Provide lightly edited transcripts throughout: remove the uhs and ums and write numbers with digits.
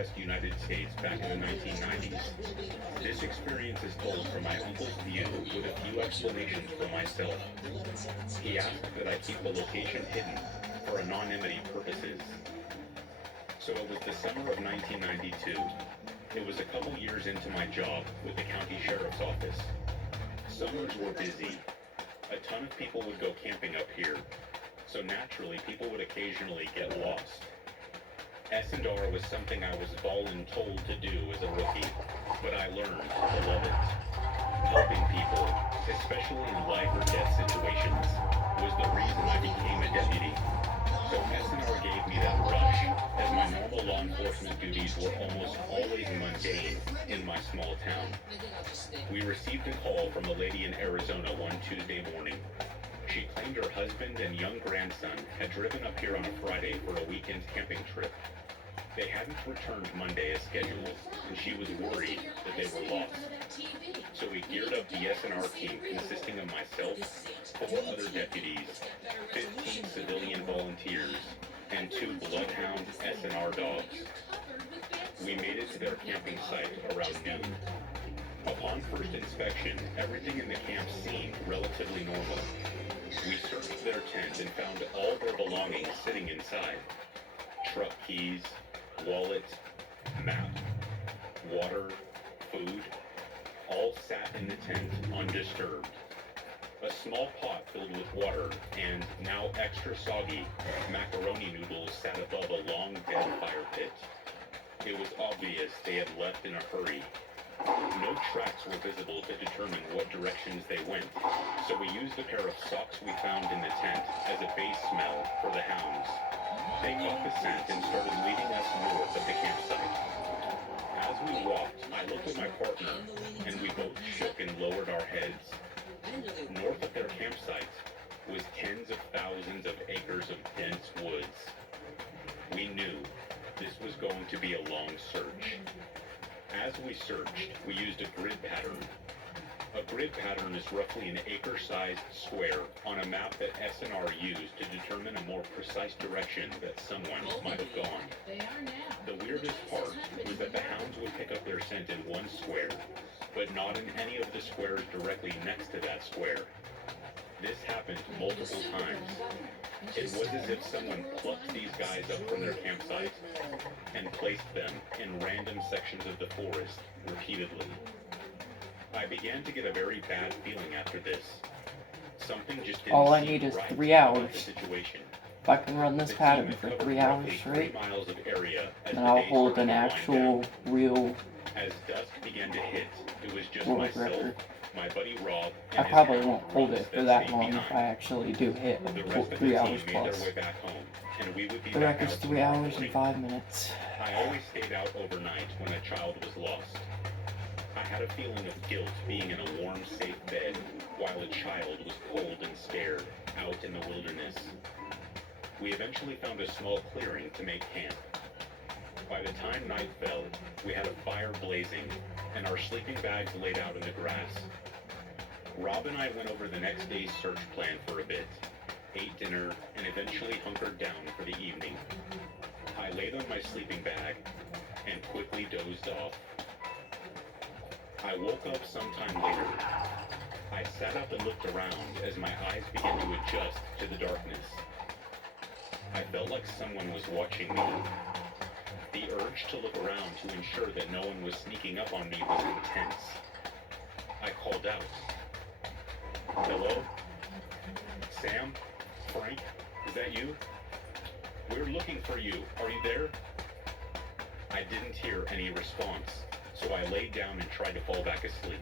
Southwest United States back in the 1990s. This experience is told from my uncle's view with a few explanations for myself. He asked that I keep the location hidden for anonymity purposes. So it was the summer of 1992. It was a couple years into my job with the county sheriff's office. Summers were busy. A ton of people would go camping up here, so naturally people would occasionally get lost. S&R was something I was voluntold to do as a rookie, but I learned to love it. Helping people, especially in life or death situations, was the reason I became a deputy. So S&R gave me that rush, as my normal law enforcement duties were almost always mundane in my small town. We received a call from a lady in Arizona one Tuesday morning. She claimed her husband and young grandson had driven up here on a Friday for a weekend camping trip. They hadn't returned Monday as scheduled, and she was worried that they were lost. So we geared up the S&R team consisting of myself, 4 other deputies, 15 civilian volunteers, and 2 bloodhound S&R dogs. We made it to their camping site around noon. Upon first inspection, everything in the camp seemed relatively normal. We searched their tent and found all their belongings sitting inside. Truck keys, wallet, map, water, food, all sat in the tent undisturbed. A small pot filled with water and, now extra soggy, macaroni noodles sat above a long dead fire pit. It was obvious they had left in a hurry. No tracks were visible to determine what directions they went, so we used a pair of socks we found in the tent as a base smell for the hounds. They caught the scent and started leading us north of the campsite. As we walked, I looked at my partner, and we both shook and lowered our heads. North of their campsite was tens of thousands of acres of dense woods. We knew this was going to be a long search. As we searched, we used a grid pattern. A grid pattern is roughly an acre-sized square on a map that S&R used to determine a more precise direction that someone might have gone. The weirdest part was that the hounds would pick up their scent in one square, but not in any of the squares directly next to that square. This happened multiple times. It was as if someone plucked these guys up from their campsite and placed them in random sections of the forest repeatedly. I began to get a very bad feeling after this. Something just didn't All I seem need is right 3 about hours. the situation. If I can run this The pattern team for had 3 covered hours roughly 3 straight, miles of area as then the I'll day hold started an to wind actual, down. real As dusk began to hit, it was just world myself, record. my buddy Rob, I and his probably hound, won't hold Russ, it for that that stayed long if behind. I actually do hit The rest of the 3 team hours made plus. their way back home, and we would be The back record's out 3 tomorrow hours and morning. 5 minutes. I always stayed out overnight when a child was lost. I had a feeling of guilt being in a warm, safe bed while a child was cold and scared out in the wilderness. We eventually found a small clearing to make camp. By the time night fell, we had a fire blazing and our sleeping bags laid out in the grass. Rob and I went over the next day's search plan for a bit, ate dinner, and eventually hunkered down for the evening. I laid on my sleeping bag and quickly dozed off. I woke up sometime later. I sat up and looked around as my eyes began to adjust to the darkness. I felt like someone was watching me. The urge to look around to ensure that no one was sneaking up on me was intense. I called out. Hello? Sam? Frank? Is that you? We're looking for you. Are you there? I didn't hear any response, so I laid down and tried to fall back asleep.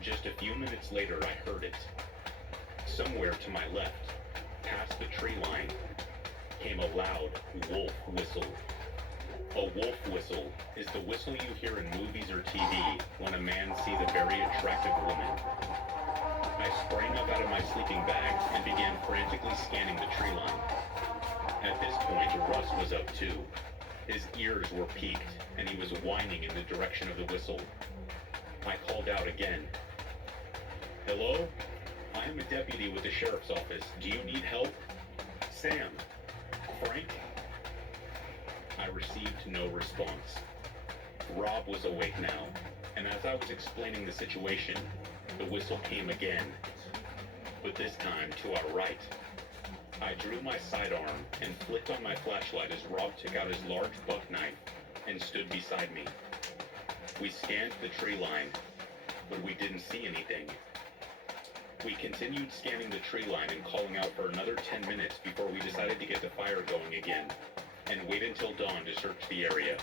Just a few minutes later, I heard it. Somewhere to my left, past the tree line, came a loud wolf whistle. A wolf whistle is the whistle you hear in movies or TV when a man sees a very attractive woman. I sprang up out of my sleeping bag and began frantically scanning the tree line. At this point, Russ was up too. His ears were peaked, and he was whining in the direction of the whistle. I called out again. Hello? I am a deputy with the sheriff's office. Do you need help? Sam? Frank? I received no response. Rob was awake now, and as I was explaining the situation, the whistle came again, but this time to our right. I drew my sidearm and flicked on my flashlight as Rob took out his large buck knife and stood beside me. We scanned the tree line, but we didn't see anything. We continued scanning the tree line and calling out for another 10 minutes before we decided to get the fire going again and wait until dawn to search the area.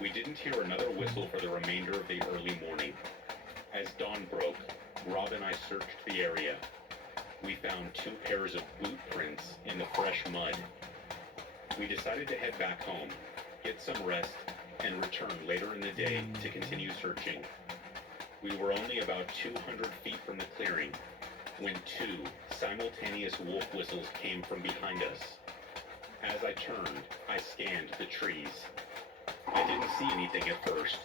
We didn't hear another whistle for the remainder of the early morning. As dawn broke, Rob and I searched the area. We found 2 pairs of boot prints in the fresh mud. We decided to head back home, get some rest, and return later in the day to continue searching. We were only about 200 feet from the clearing when 2 simultaneous wolf whistles came from behind us. As I turned, I scanned the trees. I didn't see anything at first,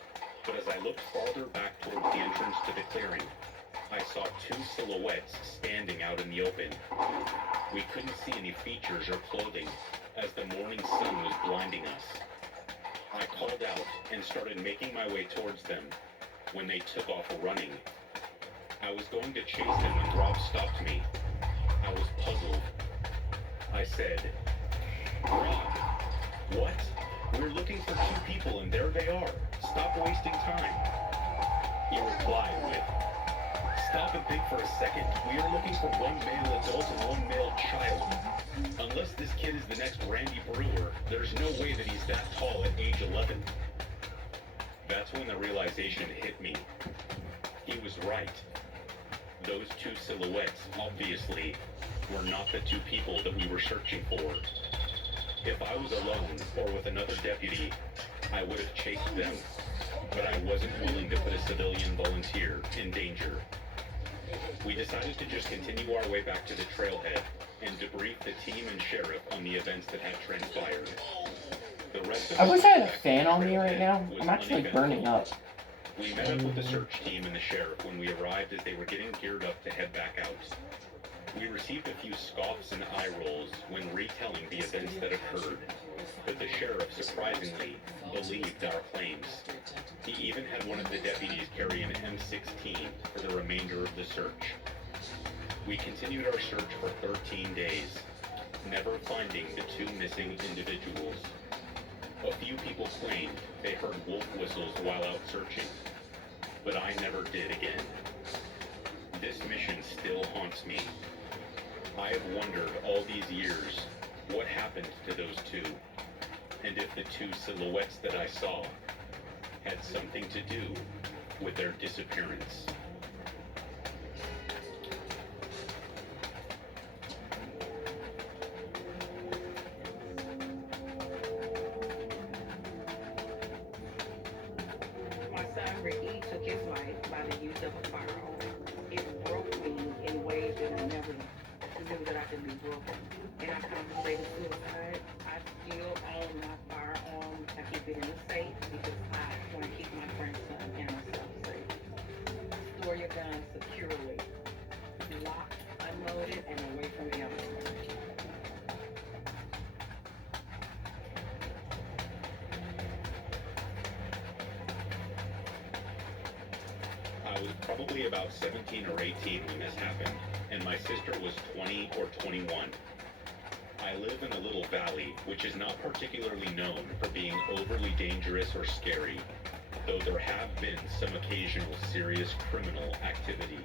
but as I looked farther back toward the entrance to the clearing, I saw 2 silhouettes standing out in the open. We couldn't see any features or clothing, as the morning sun was blinding us. I called out and started making my way towards them when they took off running. I was going to chase them when Rob stopped me. I was puzzled. I said, "Rob, what? We're looking for 2 people and there they are. Stop wasting time." He replied with, "Stop and think for a second. We are looking for 1 male adult and 1 male child. Unless this kid is the next Randy Brewer, there's no way that he's that tall at age 11. That's when the realization hit me. He was right. Those 2 silhouettes, obviously, were not the 2 people that we were searching for. If I was alone or with another deputy, I would have chased them, but I wasn't willing to put a civilian volunteer in danger. We decided to just continue our way back to the trailhead and debrief the team and sheriff on the events that had transpired. The rest of I wish I had a the fan on me right trailhead now. was I'm actually uneventful. burning up. We met up with the search team and the sheriff when we arrived as they were getting geared up to head back out. We received a few scoffs and eye rolls when retelling the events that occurred, but the sheriff surprisingly believed our claims. He even had one of the deputies carry an M16 for the remainder of the search. We continued our search for 13 days, never finding the 2 missing individuals. A few people claimed they heard wolf whistles while out searching, but I never did again. This mission still haunts me. I have wondered all these years what happened to those 2, and if the 2 silhouettes that I saw had something to do with their disappearance. My son Ricky took his life by the use of a firearm. It broke me in ways that I never knew that I could be broken. And I contemplated suicide. I still own my firearm. I keep it in a safe because I want to keep my grandson and myself safe. Store your gun securely, locked, unloaded, and away from the other one. I was probably about 17 or 18 when this happened, and my sister was 20 or 21. I live in a little valley, which is not particularly known for being overly dangerous or scary, though there have been some occasional serious criminal activity.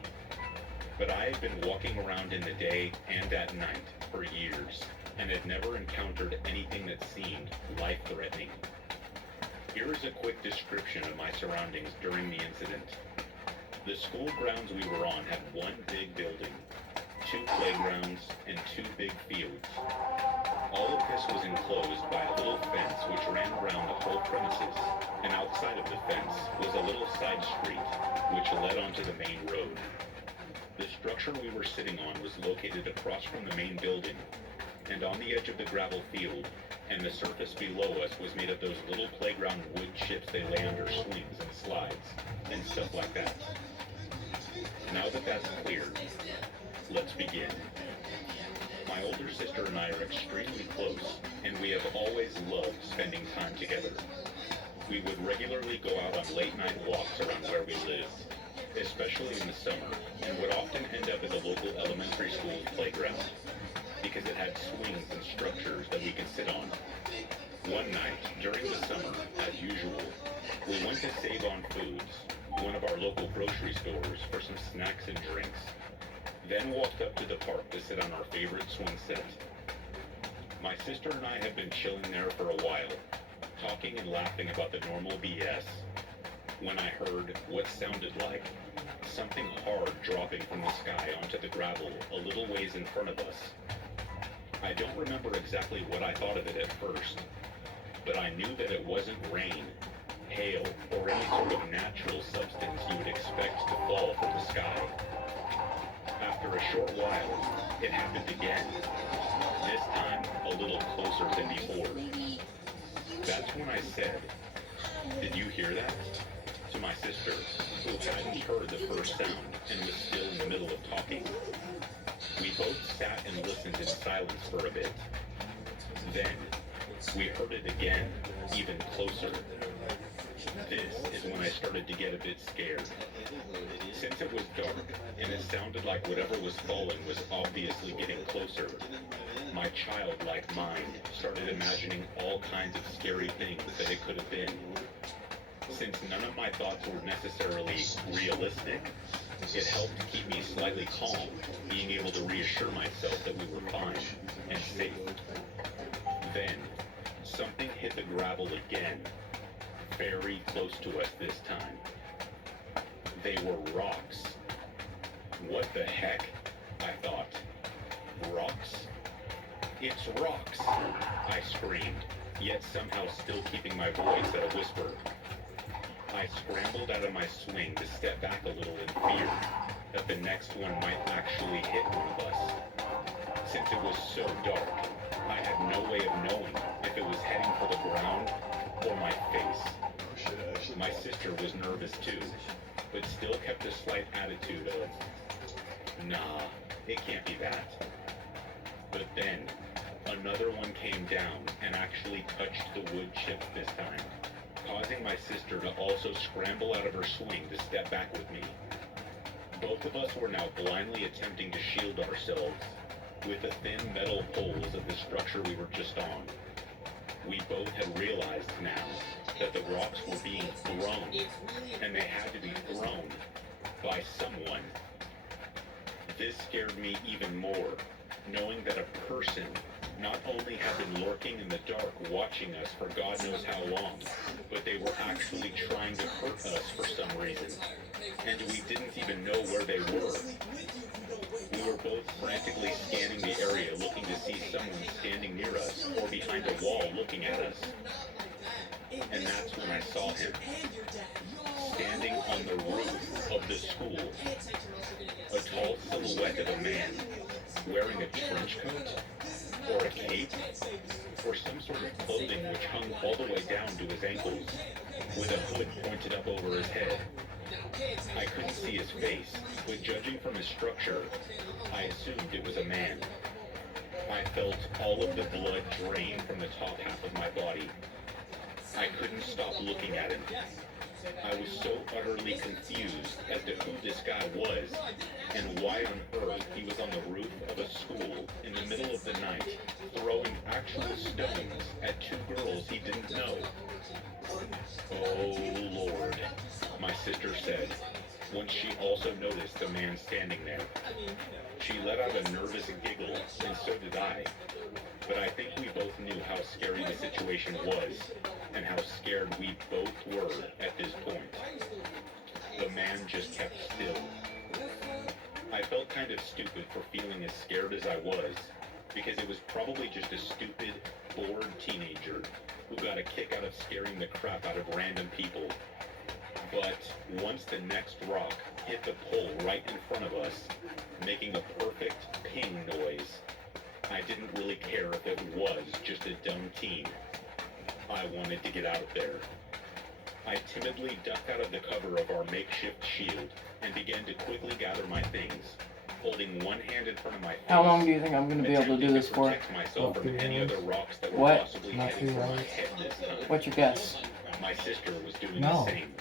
But I had been walking around in the day and at night for years, and had never encountered anything that seemed life-threatening. Here is a quick description of my surroundings during the incident. The school grounds we were on had 1 big building, 2 playgrounds, and 2 big fields. All of this was enclosed by a little fence which ran around the whole premises, and outside of the fence was a little side street which led onto the main road. The structure we were sitting on was located across from the main building, and on the edge of the gravel field, and the surface below us was made of those little playground wood chips they lay under swings and slides, and stuff like that. Now that that's clear, let's begin. My My older sister and I are extremely close, and we have always loved spending time together. We would regularly go out on late-night walks around where we live, especially in the summer, and would often end up at the local elementary school's playground, because it had swings and structures that we could sit on. One night, during the summer, as usual, we went to Save on Foods, one of our local grocery stores, for some snacks and drinks, then walked up to the park to sit on our favorite swing set. My sister and I had been chilling there for a while, talking and laughing about the normal BS, when I heard what sounded like something hard dropping from the sky onto the gravel a little ways in front of us. I don't remember exactly what I thought of it at first, but I knew that it wasn't rain, hail, or any sort of natural substance you would expect to fall from the sky. After a short while, it happened again, this time a little closer than before. That's when I said, "Did you hear that?" to my sister, who hadn't heard the first sound and was still in the middle of talking. We both sat and listened in silence for a bit. Then, we heard it again, even closer. This is when I started to get a bit scared. Since it was dark, and it sounded like whatever was falling was obviously getting closer, my childlike mind started imagining all kinds of scary things that it could have been. Since none of my thoughts were necessarily realistic, it helped to keep me slightly calm, being able to reassure myself that we were fine and safe. Then, something hit the gravel again, very close to us this time. They were rocks. What the heck? I thought. Rocks? It's rocks! I screamed, yet somehow still keeping my voice at a whisper. I scrambled out of my swing to step back a little in fear that the next one might actually hit one of us. Since it was so dark, I had no way of knowing if it was heading for the ground or my face. My sister was nervous too, but still kept a slight attitude of, "Nah, it can't be that." But then, another one came down and actually touched the wood chips this time, causing my sister to also scramble out of her swing to step back with me. Both of us were now blindly attempting to shield ourselves with the thin metal poles of the structure we were just on. We both had realized now that the rocks were being thrown, and they had to be thrown by someone. This scared me even more, knowing that a person not only had been lurking in the dark watching us for God knows how long, but they were actually trying to hurt us for some reason, and we didn't even know where they were. We were both frantically scanning the area looking to see someone standing near us or behind a wall looking at us. And that's when I saw him, standing on the roof of the school, a tall silhouette of a man, wearing a trench coat, or a cape, or some sort of clothing which hung all the way down to his ankles, with a hood pointed up over his head. I couldn't see his face, but judging from his structure, I assumed it was a man. I felt all of the blood drain from the top half of my body. I couldn't stop looking at him. I was so utterly confused as to who this guy was and why on earth he was on the roof of a school in the middle of the night throwing actual stones at two girls he didn't know. "Oh, Lord," my sister said, when she also noticed the man standing there. She let out a nervous giggle, and so did I. But I think we both knew how scary the situation was, and how scared we both were at this point. The man just kept still. I felt kind of stupid for feeling as scared as I was, because it was probably just a stupid, bored teenager who got a kick out of scaring the crap out of random people. But once the next rock hit the pole right in front of us, making a perfect ping noise, I didn't really care if it was just a dumb teen. I wanted to get out of there. I timidly ducked out of the cover of our makeshift shield and began to quickly gather my things. holding one hand in front of my face. How long do you think I'm gonna be able to do this for? Protect myself from any other rocks that were What? possibly Not heading 2 for my hours. head this time. What's your guess? My sister was doing No. the same.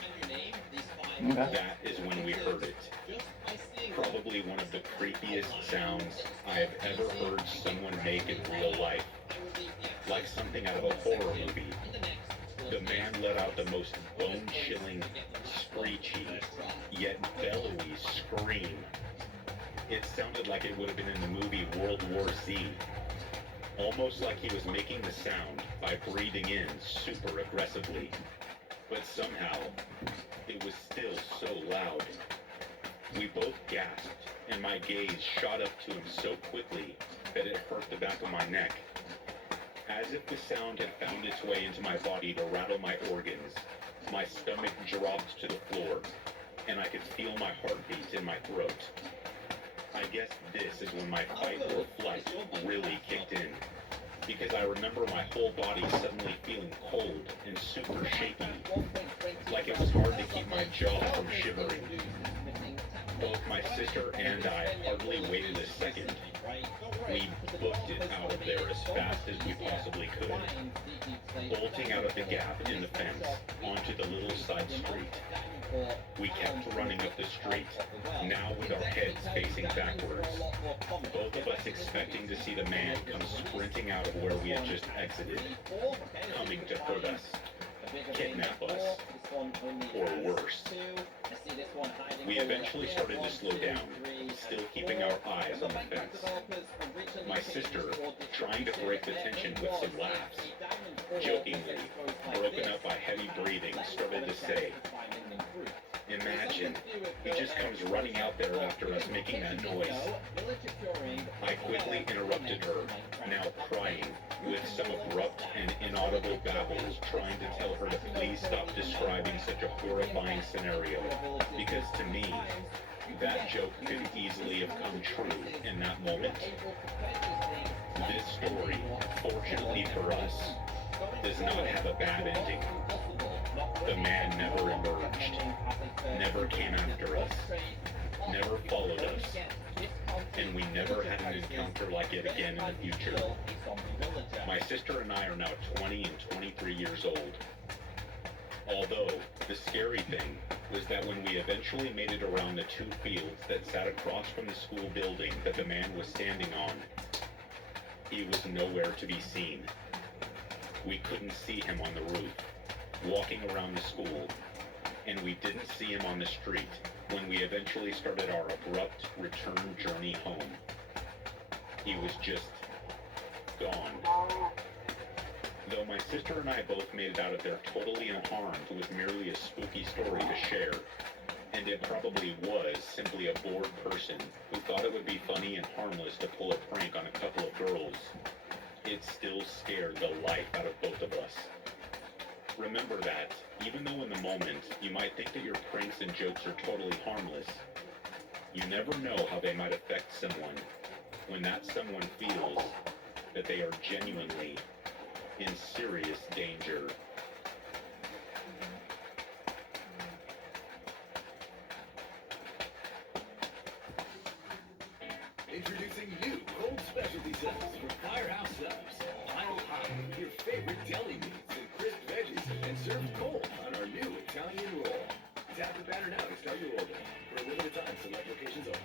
Okay. That is when we heard it. Probably one of the creepiest sounds I have ever heard someone make in real life. Like something out of a horror movie. The man let out the most bone-chilling, screechy, yet bellowy scream. It sounded like it would have been in the movie World War Z. Almost like he was making the sound by breathing in super aggressively. But somehow, it was still so loud. We both gasped, and my gaze shot up to him so quickly that it hurt the back of my neck. As if the sound had found its way into my body to rattle my organs, my stomach dropped to the floor, and I could feel my heartbeat in my throat. I guess this is when my fight or flight really kicked in, because I remember my whole body suddenly feeling cold and super shaky, like it was hard to keep my jaw from shivering. Both my sister and I hardly waited a second. We booked it out of there as fast as we possibly could, bolting out of the gap in the fence onto the little side street. We kept running up the street, now with our heads facing backwards, both of us expecting to see the man come sprinting out of where we had just exited, coming to hurt us, kidnap us, or worse. We eventually started to slow down, still keeping our eyes on the fence. My sister, trying to break the tension with some laughs, jokingly, broken up by heavy breathing, started to say, "Imagine, he just comes running out there after us making that noise." I quickly interrupted her, now crying, with some abrupt and inaudible babbles, trying to tell her to please stop describing such a horrifying scenario, because to me, that joke could easily have come true in that moment. This story, fortunately for us, does not have a bad ending. The man never emerged, never came after us, never followed us, and we never had an encounter like it again in the future. My sister and I are now 20 and 23 years old. Although, the scary thing was that when we eventually made it around the 2 fields that sat across from the school building that the man was standing on, he was nowhere to be seen. We couldn't see him on the roof, walking around the school, and we didn't see him on the street when we eventually started our abrupt return journey home. He was just gone. Though my sister and I both made it out of there totally unharmed with merely a spooky story to share, and it probably was simply a bored person who thought it would be funny and harmless to pull a prank on a couple of girls, it still scared the life out of both of us. Remember that, even though in the moment you might think that your pranks and jokes are totally harmless, you never know how they might affect someone when that someone feels that they are genuinely in serious danger. Introducing new cold specialty subs from Firehouse Subs. Pile hot with your favorite deli meats and crisp veggies and served cold on our new Italian roll. Tap the banner now to start your order. For a limited time, select locations only.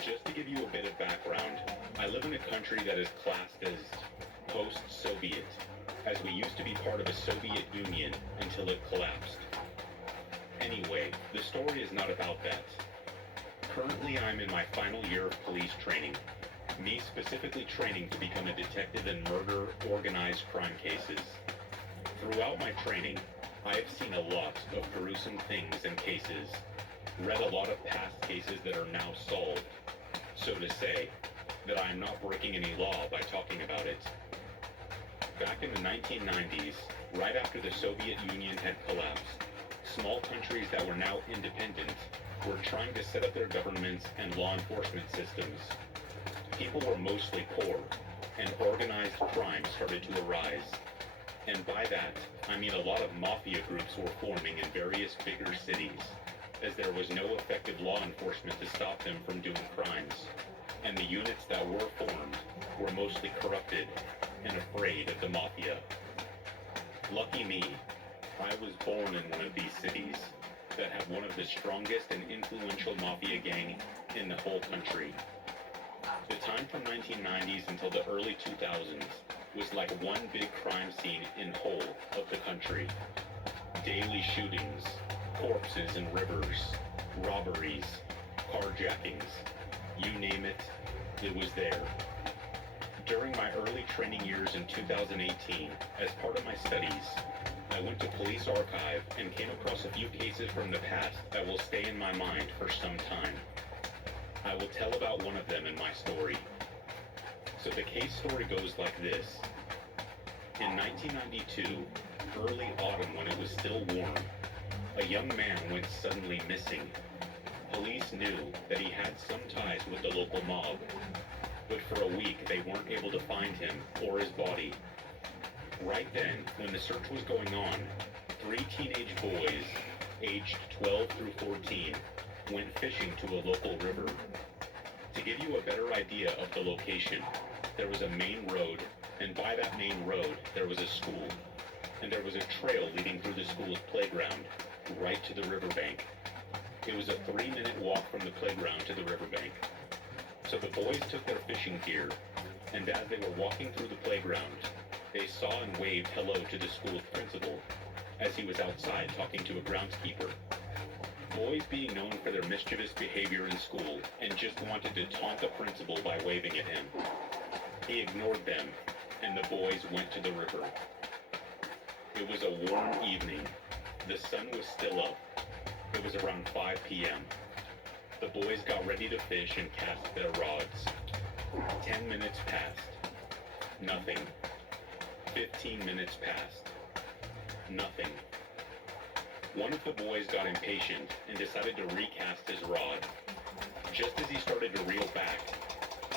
Just to give you a bit of background, I live in a country that is classed as post-Soviet, as we used to be part of the Soviet Union until it collapsed. Anyway, the story is not about that. Currently, I'm in my final year of police training, me specifically training to become a detective in murder, organized crime cases. Throughout my training, I have seen a lot of gruesome things and cases, read a lot of past cases that are now solved, so to say, that I am not breaking any law by talking about it. Back in the 1990s, right after the Soviet Union had collapsed, small countries that were now independent were trying to set up their governments and law enforcement systems. People were mostly poor, and organized crime started to arise. And by that, I mean a lot of mafia groups were forming in various bigger cities, as there was no effective law enforcement to stop them from doing crimes, and the units that were formed were mostly corrupted and afraid of the mafia. Lucky me, I was born in one of these cities that had one of the strongest and influential mafia gang in the whole country. The time from 1990s until the early 2000s was like one big crime scene in whole of the country. Daily shootings, corpses in rivers, robberies, carjackings, you name it, it was there. During my early training years in 2018, as part of my studies, I went to Police Archive and came across a few cases from the past that will stay in my mind for some time. I will tell about one of them in my story. So the case story goes like this. In 1992, early autumn when it was still warm, a young man went suddenly missing. Police knew that he had some ties with the local mob, but for a week they weren't able to find him or his body. Right then, when the search was going on, 3 teenage boys, aged 12 through 14, went fishing to a local river. To give you a better idea of the location, there was a main road, and by that main road, there was a school. And there was a trail leading through the school's playground, right to the riverbank. It was a 3-minute walk from the playground to the riverbank. So the boys took their fishing gear, and as they were walking through the playground, they saw and waved hello to the school's principal, as he was outside talking to a groundskeeper. Boys being known for their mischievous behavior in school and just wanted to taunt the principal by waving at him. He ignored them, and the boys went to the river. It was a warm evening. The sun was still up. It was around 5 p.m. The boys got ready to fish and cast their rods. 10 minutes passed. Nothing. 15 minutes passed. Nothing. One of the boys got impatient and decided to recast his rod. Just as he started to reel back,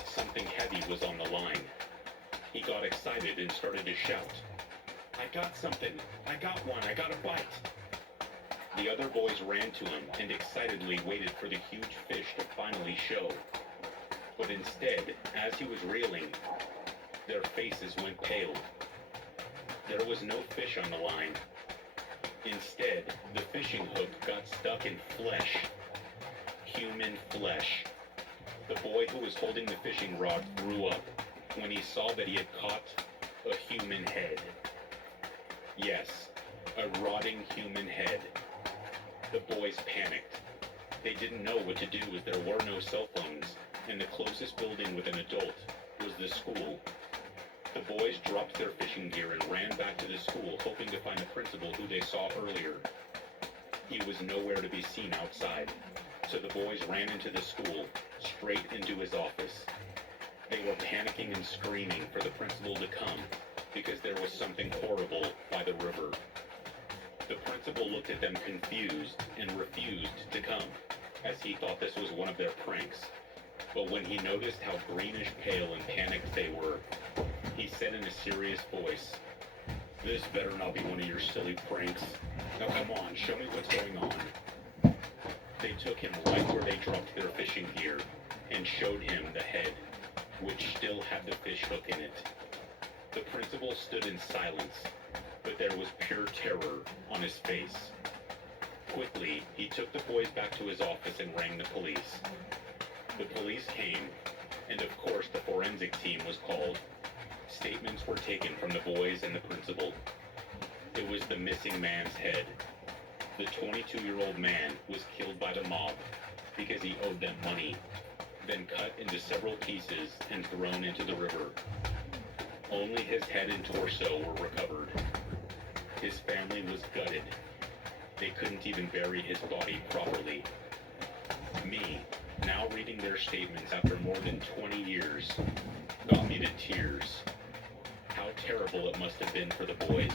something heavy was on the line. He got excited and started to shout, "I got something! I got one! I got a bite!" The other boys ran to him and excitedly waited for the huge fish to finally show. But instead, as he was reeling, their faces went pale. There was no fish on the line. Instead, the fishing hook got stuck in flesh. Human flesh. The boy who was holding the fishing rod threw up when he saw that he had caught a human head. Yes, a rotting human head. The boys panicked. They didn't know what to do as there were no cell phones, and the closest building with an adult was the school. The boys dropped their fishing gear and ran back to the school, hoping to find the principal who they saw earlier. He was nowhere to be seen outside, so the boys ran into the school, straight into his office. They were panicking and screaming for the principal to come, because there was something horrible by the river. The principal looked at them confused and refused to come, as he thought this was one of their pranks. But when he noticed how greenish pale and panicked they were, he said in a serious voice, "This better not be one of your silly pranks. Now come on, show me what's going on." They took him right where they dropped their fishing gear and showed him the head, which still had the fish hook in it. The principal stood in silence, but there was pure terror on his face. Quickly, he took the boys back to his office and rang the police. The police came, and of course the forensic team was called. Statements were taken from the boys and the principal. It was the missing man's head. The 22-year-old man was killed by the mob because he owed them money, then cut into several pieces and thrown into the river. Only his head and torso were recovered. His family was gutted. They couldn't even bury his body properly. Me, now reading their statements after more than 20 years, got me to tears. How terrible it must have been for the boys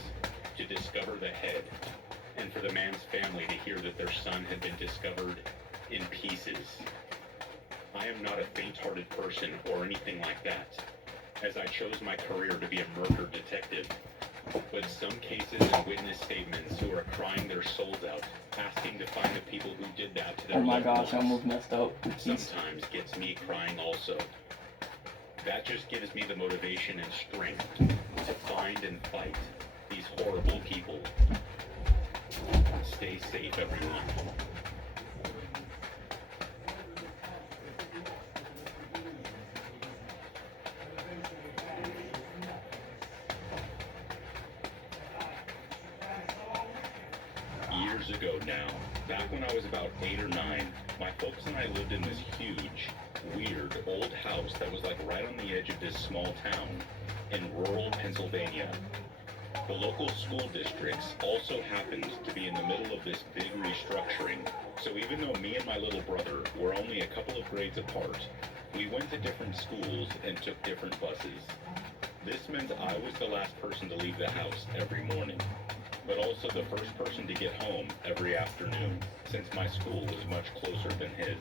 to discover the head, and for the man's family to hear that their son had been discovered in pieces. I am not a faint-hearted person or anything like that, as I chose my career to be a murder detective. But some cases and witness statements who are crying their souls out, asking to find the people who did that to their Oh my loved gosh, I ones, almost messed up. Jeez. sometimes gets me crying also. That just gives me the motivation and strength to find and fight these horrible people. Stay safe, everyone. Years ago now, back when I was about 8 or 9, my folks and I lived in this huge, weird, old house that was like right on the edge of this small town in rural Pennsylvania. The local school districts also happened to be in the middle of this big restructuring, so even though me and my little brother were only a couple of grades apart, we went to different schools and took different buses. This meant I was the last person to leave the house every morning, but also the first person to get home every afternoon, since my school was much closer than his.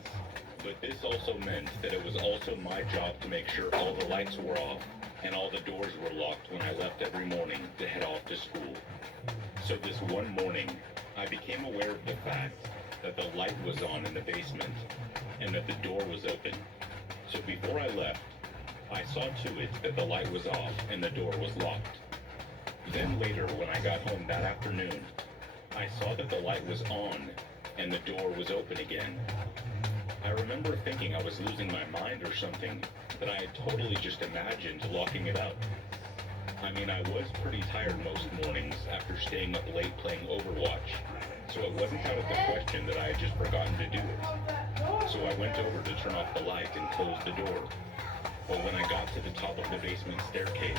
But this also meant that it was also my job to make sure all the lights were off and all the doors were locked when I left every morning to head off to school. So this one morning, I became aware of the fact that the light was on in the basement and that the door was open. So before I left, I saw to it that the light was off and the door was locked. Then later, when I got home that afternoon, I saw that the light was on and the door was open again. I remember thinking I was losing my mind or something, that I had totally just imagined locking it up. I mean, I was pretty tired most mornings after staying up late playing Overwatch, so it wasn't out of the question that I had just forgotten to do it. So I went over to turn off the light and close the door. But when I got to the top of the basement staircase,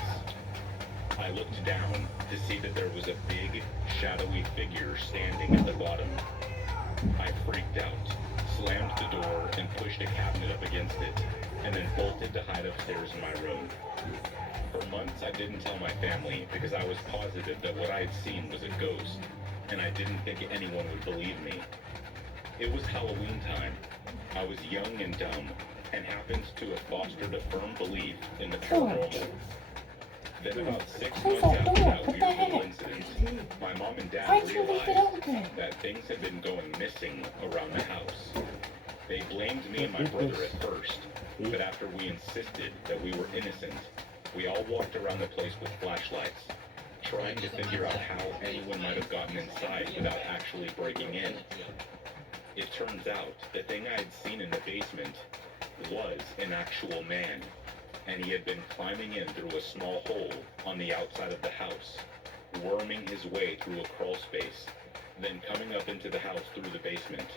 I looked down to see that there was a big, shadowy figure standing at the bottom. I freaked out, slammed the door, and pushed a cabinet up against it, and then bolted to hide upstairs in my room. For months, I didn't tell my family because I was positive that what I had seen was a ghost, and I didn't think anyone would believe me. It was Halloween time. I was young and dumb, and happened to have fostered a firm belief in the paranormal. Then about 6 months after that weird little incident, my mom and dad realized that things had been going missing around the house. They blamed me and my brother at first, but after we insisted that we were innocent, we all walked around the place with flashlights, trying to figure out how anyone might have gotten inside without actually breaking in. It turns out the thing I had seen in the basement was an actual man, and he had been climbing in through a small hole on the outside of the house, worming his way through a crawl space, then coming up into the house through the basement.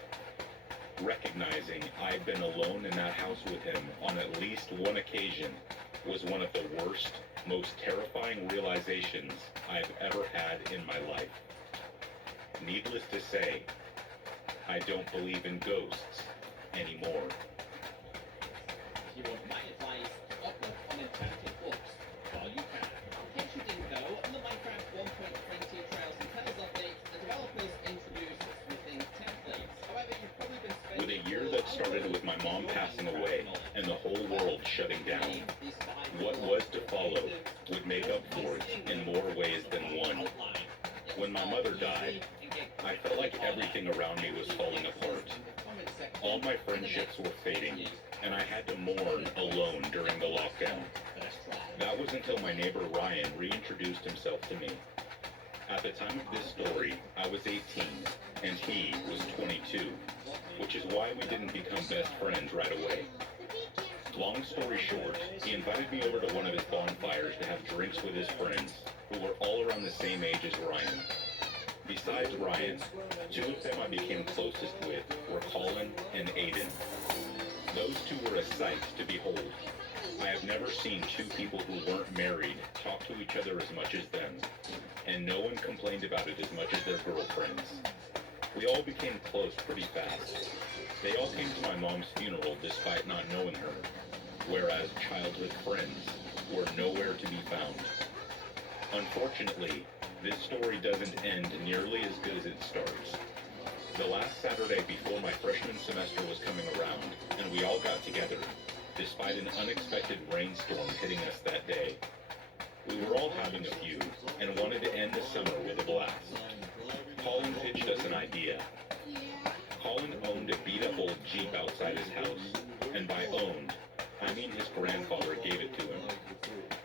Recognizing I had been alone in that house with him on at least one occasion was one of the worst, most terrifying realizations I've ever had in my life. Needless to say, I don't believe in ghosts anymore. You want my advice? Upload unenchanted books while you can. In case you didn't know, on the Minecraft 1.20 Trials and Tells update, the developers introduced smithing templates. However, you've probably been spending... With a year that started with my mom passing away and the whole world shutting down, what was to follow would make up for it in more ways than one. When my mother died, I felt like everything around me was falling apart. All my friendships were fading, and I had to mourn alone during the lockdown. That was until my neighbor Ryan reintroduced himself to me. At the time of this story, I was 18, and he was 22, which is why we didn't become best friends right away. Long story short, he invited me over to one of his bonfires to have drinks with his friends, who were all around the same age as Ryan. Besides Ryan, two of them I became closest with were Colin and Aiden. Those two were a sight to behold. I have never seen two people who weren't married talk to each other as much as them, and no one complained about it as much as their girlfriends. We all became close pretty fast. They all came to my mom's funeral despite not knowing her, whereas childhood friends were nowhere to be found. Unfortunately, this story doesn't end nearly as good as it starts. The last Saturday before my freshman semester was coming around, and we all got together, despite an unexpected rainstorm hitting us that day. We were all having a few and wanted to end the summer with a blast. Colin pitched us an idea. Colin owned a beat-up old Jeep outside his house, and by owned, I mean his grandfather gave it to him.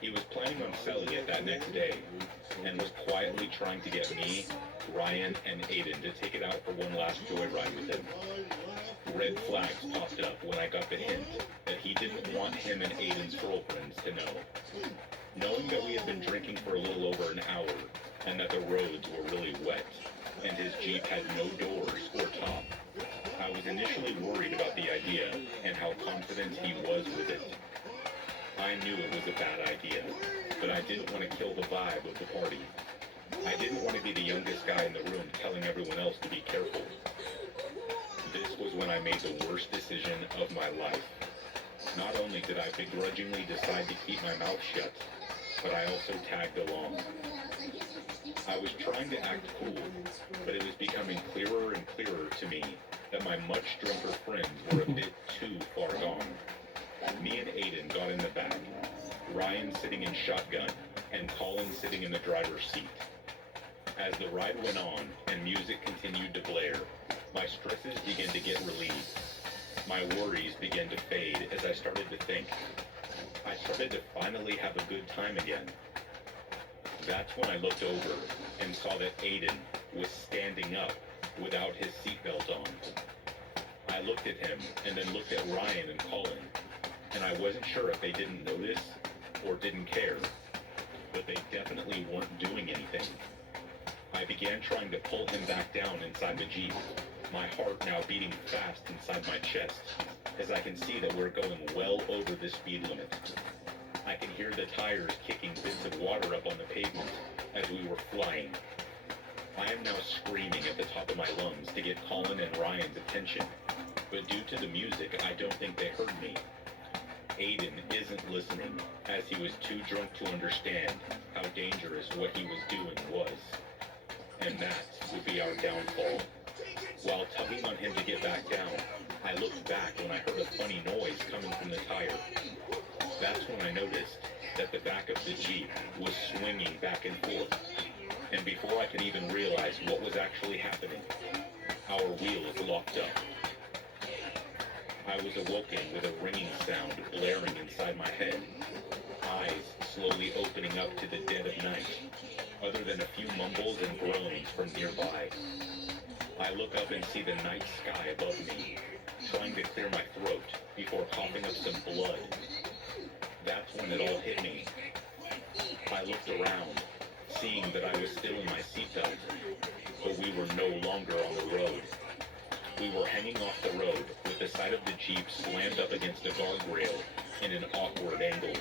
He was planning on selling it that next day, and was quietly trying to get me, Ryan, and Aiden to take it out for one last joyride with him. Red flags popped up when I got the hint that he didn't want him and Aiden's girlfriends to know. Knowing that we had been drinking for a little over an hour, and that the roads were really wet, and his Jeep had no doors or top, I was initially worried about the idea and how confident he was with it. I knew it was a bad idea, but I didn't want to kill the vibe of the party. I didn't want to be the youngest guy in the room telling everyone else to be careful. This was when I made the worst decision of my life. Not only did I begrudgingly decide to keep my mouth shut, but I also tagged along. I was trying to act cool, but it was becoming clearer and clearer to me that my much drunker friends were a bit too far gone. Me and Aiden got in the back, Ryan sitting in shotgun, and Colin sitting in the driver's seat. As the ride went on and music continued to blare, my stresses began to get relieved. My worries began to fade as I started to think. I started to finally have a good time again. That's when I looked over and saw that Aiden was standing up without his seatbelt on. I looked at him and then looked at Ryan and Colin, and I wasn't sure if they didn't notice or didn't care, but they definitely weren't doing anything. I began trying to pull him back down inside the Jeep, my heart now beating fast inside my chest, as I can see that we're going well over the speed limit. I can hear the tires kicking bits of water up on the pavement as we were flying. I am now screaming at the top of my lungs to get Colin and Ryan's attention, but due to the music, I don't think they heard me. Aiden isn't listening, as he was too drunk to understand how dangerous what he was doing was. And that would be our downfall. While tugging on him to get back down, I looked back when I heard a funny noise coming from the tire. That's when I noticed that the back of the Jeep was swinging back and forth. And before I could even realize what was actually happening, our wheels locked up. I was awoken with a ringing sound blaring inside my head, eyes slowly opening up to the dead of night, other than a few mumbles and groans from nearby. I look up and see the night sky above me, trying to clear my throat before coughing up some blood. That's when it all hit me. I looked around, seeing that I was still in my seatbelt, but we were no longer on the road. We were hanging off the road with the side of the Jeep slammed up against a guardrail in an awkward angle.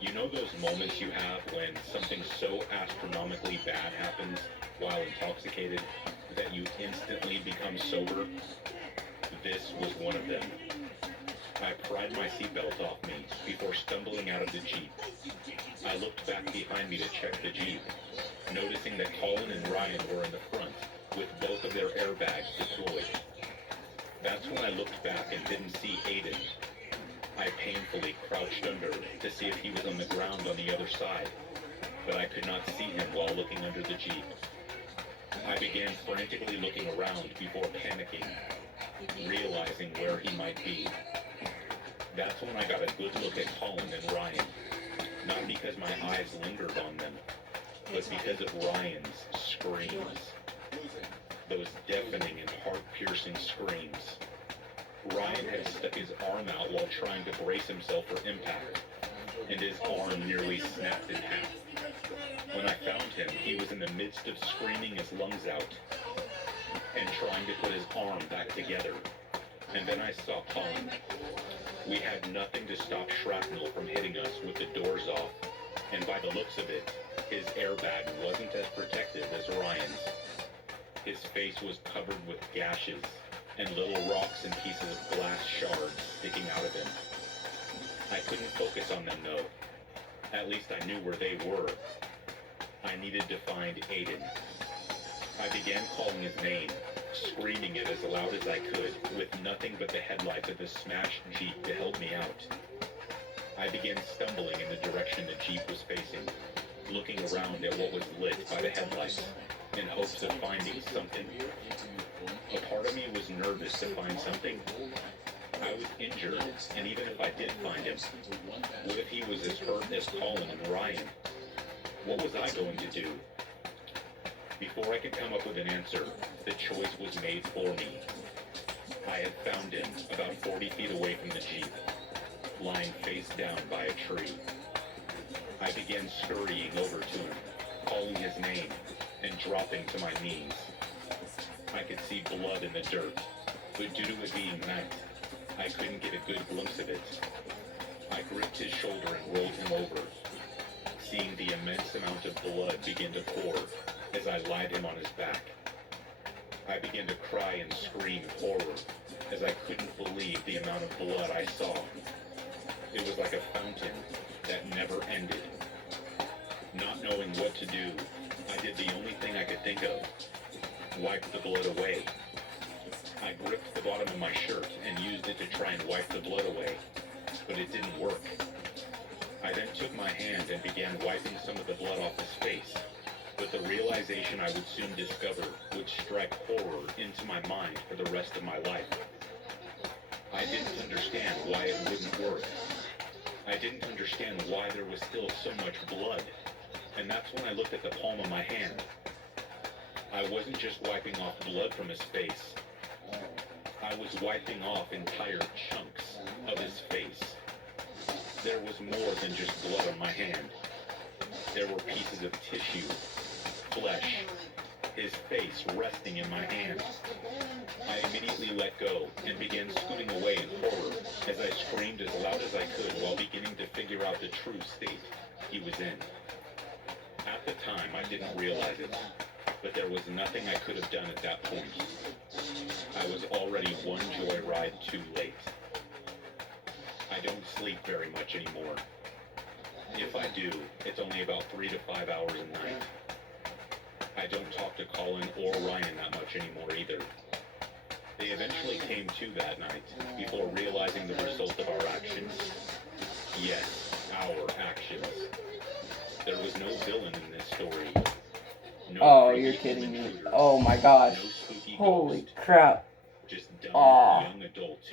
You know those moments you have when something so astronomically bad happens while intoxicated that you instantly become sober? This was one of them. I pried my seatbelt off me before stumbling out of the Jeep. I looked back behind me to check the Jeep, noticing that Colin and Ryan were in the front with both of their airbags deployed. That's when I looked back and didn't see Aiden. I painfully crouched under to see if he was on the ground on the other side, but I could not see him while looking under the Jeep. I began frantically looking around before panicking, realizing where he might be. That's when I got a good look at Colin and Ryan, not because my eyes lingered on them, but because of Ryan's screams. Those deafening and heart-piercing screams. Ryan had stuck his arm out while trying to brace himself for impact, and his arm nearly snapped in half. When I found him, he was in the midst of screaming his lungs out and trying to put his arm back together. And then I saw Colin. We had nothing to stop shrapnel from hitting us with the doors off, and by the looks of it, his airbag wasn't as protective as Ryan's. His face was covered with gashes, and little rocks and pieces of glass shards sticking out of him. I couldn't focus on them though. At least I knew where they were. I needed to find Aiden. I began calling his name, screaming it as loud as I could, with nothing but the headlights of the smashed Jeep to help me out. I began stumbling in the direction the Jeep was facing, looking around at what was lit by the headlights in hopes of finding something. A part of me was nervous to find something. I was injured, and even if I did find him, what if he was as hurt as Colin and Ryan? What was I going to do? Before I could come up with an answer, the choice was made for me. I had found him about 40 feet away from the Jeep, lying face down by a tree. I began scurrying over to him, calling his name, and dropping to my knees. I could see blood in the dirt, but due to it being night, I couldn't get a good glimpse of it. I gripped his shoulder and rolled him over, seeing the immense amount of blood begin to pour as I laid him on his back. I began to cry and scream in horror as I couldn't believe the amount of blood I saw. It was like a fountain that never ended. Not knowing what to do, I did the only thing I could think of: wipe the blood away. I gripped the bottom of my shirt and used it to try and wipe the blood away, but it didn't work. I then took my hand and began wiping some of the blood off his face, but the realization I would soon discover would strike horror into my mind for the rest of my life. I didn't understand why it wouldn't work. I didn't understand why there was still so much blood, and that's when I looked at the palm of my hand. I wasn't just wiping off blood from his face. I was wiping off entire chunks of his face. There was more than just blood on my hand. There were pieces of tissue, flesh, his face resting in my hands. I immediately let go and began scooting away in horror as I screamed as loud as I could while beginning to figure out the true state he was in. At the time, I didn't realize it, but there was nothing I could have done at that point. I was already one joyride too late. I don't sleep very much anymore. If I do, it's only about 3 to 5 hours a night. I don't talk to Colin or Ryan that much anymore either. They eventually came to that night before realizing the result of our actions. Yes, our actions. There was no villain in this story. No Oh, crazy you're kidding me. intruders. Oh my gosh. No spooky Holy ghost. crap. Just dumb Aw. young adults